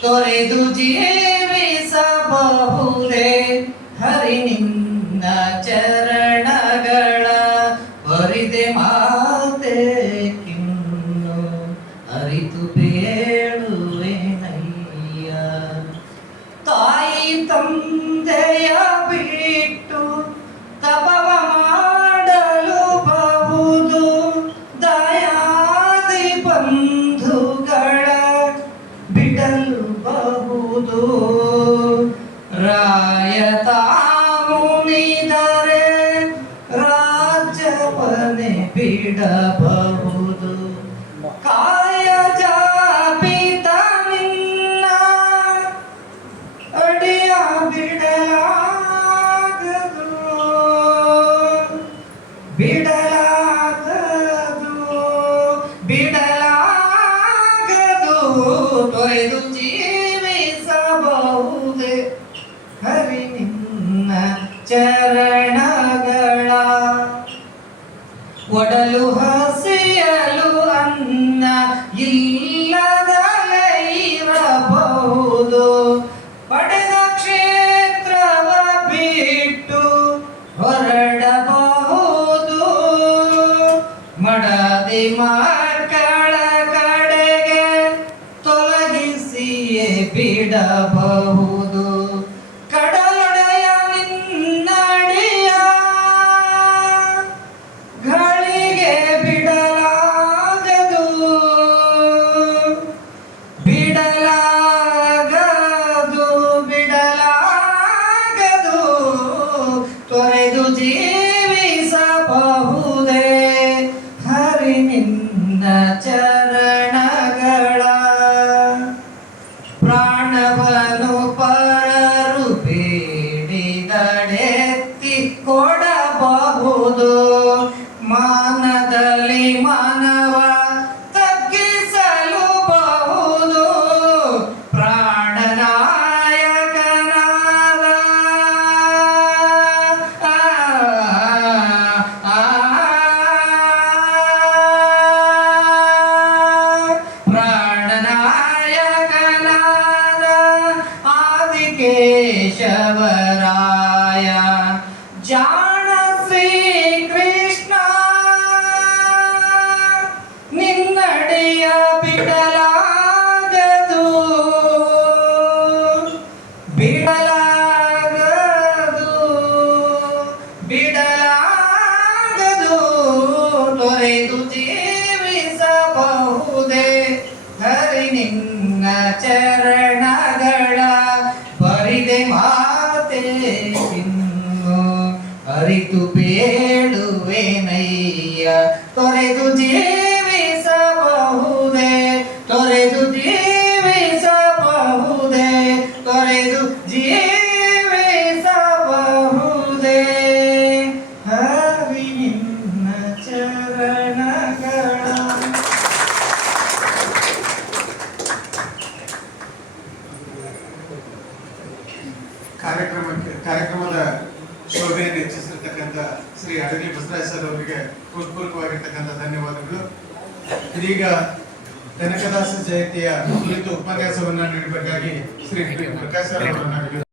ತೊರೆದು ಜೀವಿಸಬಹುದೇ ಹರಿ ನಿನ್ನ ಚರಣಗಳ ಹೊರಿದೆ ಮಾತೆ ಬಿಡಬಹುದು ಕಾಯ ಜಾಪಿತ ನಿನ್ನ ಅಡಿಯ ಬಿಡಲಾಗದು ಬಿಡಲಾಗದು ಬಿಡಲಾಗದು ತೊರೆದು ಜೀವಿಸಬಹುದೇ ಒಡಲು ಹಸಿಯಲು ಅನ್ನ ಇಲ್ಲದಲೈರಬಹುದು ಪಡೆದ ಕ್ಷೇತ್ರವ ಬಿಟ್ಟು ಹೊರಡಬಹುದು. ಮಡದಿ ಮಕ್ಕಳ ಕಡೆಗೆ ತೊಲಗಿಸಿಯೇ ಬಿಡಬಹುದು. ತೊರೆದು ಜೀವಿಸಬಹುದೇ? ಹರಿ ನಿನ್ನ ಚರಣಗಳ ಪ್ರಾಣವನು ಪರರು ಬೇಡಿದಡೆತ್ತಿ ಕೊಡಬಹುದು ಮಾನದಲ್ಲಿ ಮಾನವ केशवराय जान श्रीकृष्ण निन्नडिय पिटल ಅರಿತು ಬೇಡುವೆನಯ್ಯ ತೊರೆದು ಜೀವಿಸಬಹುದೇ ತೊರೆದು ಜೀವಿಸಬಹುದೇ ತೊರೆದು ಜೀವಿಸಬಹುದೇ. ಹರಿ ನಿನ್ನ ಚರಣಗಳ ಕಾರ್ಯಕ್ರಮಕ್ಕೆ ಕಾರ್ಯಕ್ರಮದ ಶೋಭೆಯನ್ನು ಹೆಚ್ಚಿಸಿರ್ತಕ್ಕಂಥ ಶ್ರೀ ಅಡಗಿ ಬಸವರಾಜ್ ಸರ್ ಅವರಿಗೆ ಹೃತ್ಪೂರ್ವಕವಾಗಿರ್ತಕ್ಕಂಥ ಧನ್ಯವಾದಗಳು. ಇದೀಗ ಕನಕದಾಸ ಜಯಂತಿಯ ಕುರಿತು ಉಪನ್ಯಾಸವನ್ನು ನೀಡಬೇಕಾಗಿ ಶ್ರೀ ಪ್ರಕಾಶ್ ಸರ್ ಅವರನ್ನ